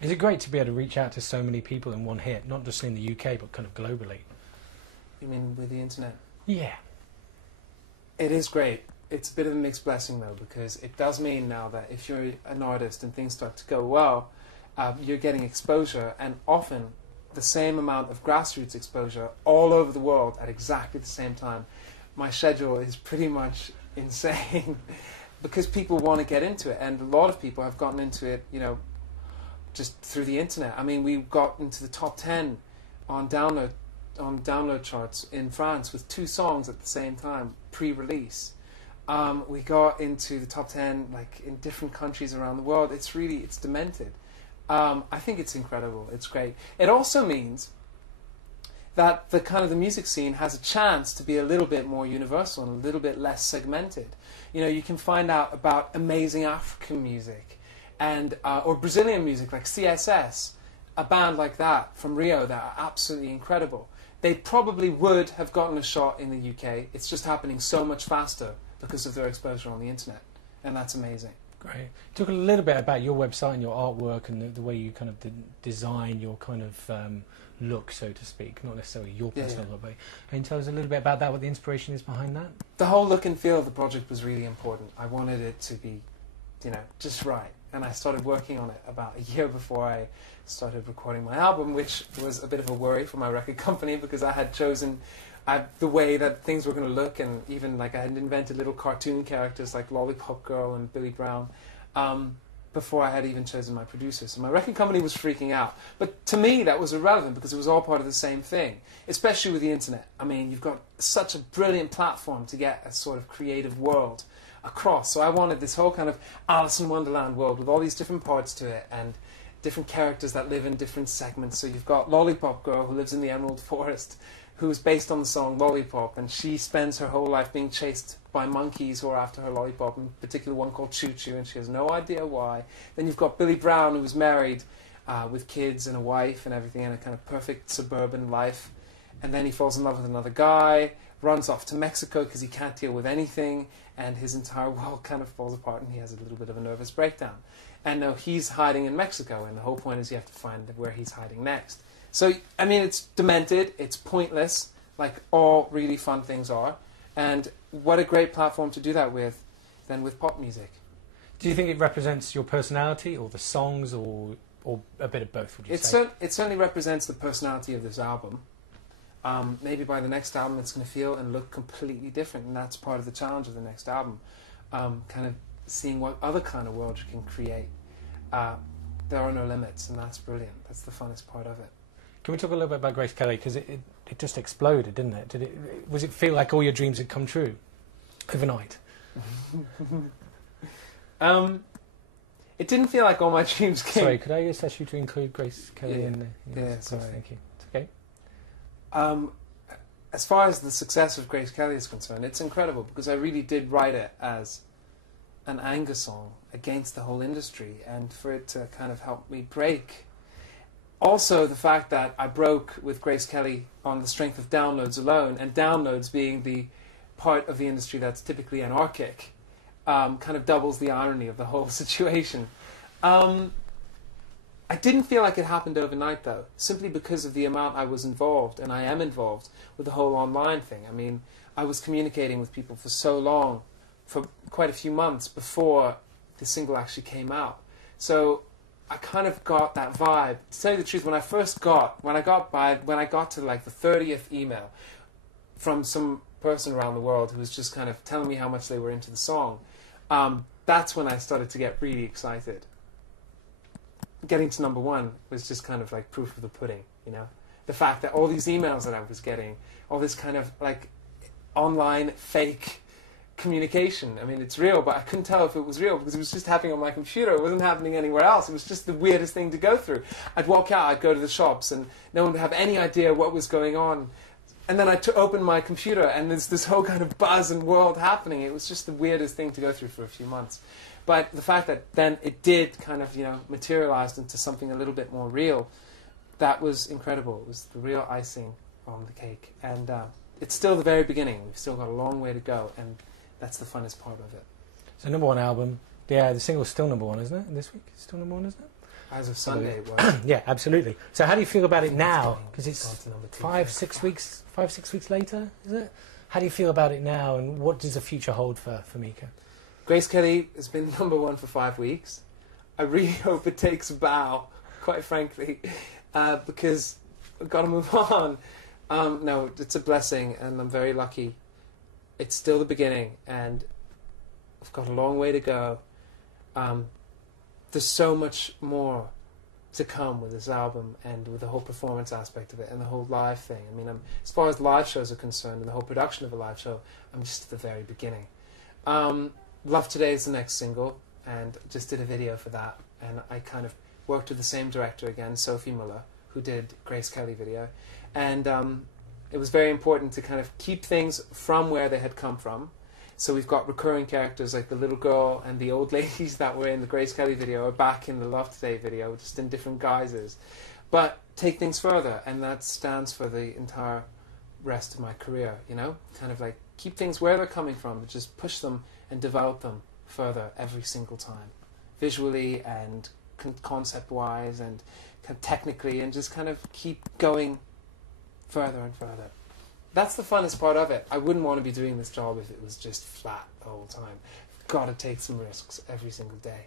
Is it great to be able to reach out to so many people in one hit, not just in the UK, but kind of globally? You mean with the internet? Yeah. It is great. It's a bit of a mixed blessing though, because it does mean now that if you're an artist and things start to go well, you're getting exposure, and often the same amount of grassroots exposure all over the world at exactly the same time. My schedule is pretty much insane because people want to get into it, and a lot of people have gotten into it, you know, just through the internet. I mean, we got into the top 10 on download charts in France with 2 songs at the same time, pre-release. We got into the top 10 like in different countries around the world. It's demented. I think it's incredible. It's great. It also means that the music scene has a chance to be a little bit more universal and a little bit less segmented. You know, you can find out about amazing African music and or Brazilian music like CSS, a band like that from Rio that are absolutely incredible. They probably would have gotten a shot in the UK. It's just happening so much faster because of their exposure on the internet, and that's amazing. Great. Talk a little bit about your website and your artwork and the way you kind of design your kind of look, so to speak, not necessarily your personal look, but can you tell us a little bit about that, what the inspiration is behind that? The whole look and feel of the project was really important. I wanted it to be, you know, just right. And I started working on it about a year before I started recording my album, which was a bit of a worry for my record company because I had chosen the way that things were going to look, and even like I had invented little cartoon characters like Lollipop Girl and Billy Brown before I had even chosen my producer. So my record company was freaking out. But to me that was irrelevant because it was all part of the same thing, especially with the internet. I mean, you've got such a brilliant platform to get a sort of creative world across. So I wanted this whole kind of Alice in Wonderland world with all these different parts to it and different characters that live in different segments. So you've got Lollipop Girl who lives in the Emerald Forest, who's based on the song Lollipop, and she spends her whole life being chased by monkeys who are after her lollipop, in particular one called Choo Choo, and she has no idea why. Then you've got Billy Brown, who was married with kids and a wife and everything, and a kind of perfect suburban life, and then he falls in love with another guy, runs off to Mexico because he can't deal with anything, and his entire world kind of falls apart, and he has a little bit of a nervous breakdown. And now he's hiding in Mexico, and the whole point is you have to find where he's hiding next. So, I mean, it's demented, it's pointless, like all really fun things are. And what a great platform to do that with than with pop music. Do you think it represents your personality or the songs or a bit of both, would you say? It certainly represents the personality of this album. Maybe by the next album it's going to feel and look completely different, and that's part of the challenge of the next album. Kind of seeing what other kind of world you can create. There are no limits, and that's brilliant. That's the funnest part of it. Can we talk a little bit about Grace Kelly? Because it just exploded, didn't it? Was it feel like all your dreams had come true overnight? It didn't feel like all my dreams came. Sorry, could I just ask you to include Grace Kelly in the... Yeah, sorry. Thank you. It's okay. As far as the success of Grace Kelly is concerned, it's incredible because I really did write it as an anger song against the whole industry, and for it to kind of help me break. Also, the fact that I broke with Grace Kelly on the strength of downloads alone, and downloads being the part of the industry that's typically anarchic, kind of doubles the irony of the whole situation. I didn't feel like it happened overnight, though, simply because of the amount I was involved, and I am involved, with the whole online thing. I mean, I was communicating with people for so long, for quite a few months before the single actually came out. So I kind of got that vibe. To tell you the truth, when I got to like the 30th email from some person around the world who was just kind of telling me how much they were into the song, that's when I started to get really excited. Getting to #1 was just kind of like proof of the pudding, you know? The fact that all these emails that I was getting, all this kind of like online fake communication. I mean, it's real, but I couldn't tell if it was real because it was just happening on my computer. It wasn't happening anywhere else. It was just the weirdest thing to go through. I'd walk out, I'd go to the shops, and no one would have any idea what was going on. And then I'd open my computer, and there's this whole kind of buzz and world happening. It was just the weirdest thing to go through for a few months. But the fact that then it did kind of, you know, materialized into something a little bit more real, that was incredible. It was the real icing on the cake. And it's still the very beginning. We've still got a long way to go, and that's the funnest part of it. So #1 album. Yeah, the single's still #1, isn't it? This week? It's still #1, isn't it? As of Sunday, it was. Yeah, absolutely. So how do you feel about it now? Because it's gone to number 2. 5-6 weeks later, is it? How do you feel about it now, and what does the future hold for Mika? Grace Kelly has been number 1 for 5 weeks. I really hope it takes a bow, quite frankly, because I've got to move on. No, it's a blessing, and I'm very lucky. It's still the beginning, and I've got a long way to go. There's so much more to come with this album and with the whole performance aspect of it and the whole live thing. I mean, as far as live shows are concerned and the whole production of a live show, I'm just at the very beginning. Love Today is the next single, and just did a video for that, and I kind of worked with the same director again, Sophie Muller, who did Grace Kelly video, and it was very important to kind of keep things from where they had come from. So we've got recurring characters like the little girl and the old ladies that were in the Grace Kelly video are back in the Love Today video, just in different guises. But take things further, and that stands for the entire rest of my career, you know? Kind of like keep things where they're coming from, but just push them and develop them further every single time. Visually and concept-wise and technically, and just kind of keep going further and further. That's the funnest part of it. I wouldn't want to be doing this job if it was just flat the whole time. Got to take some risks every single day.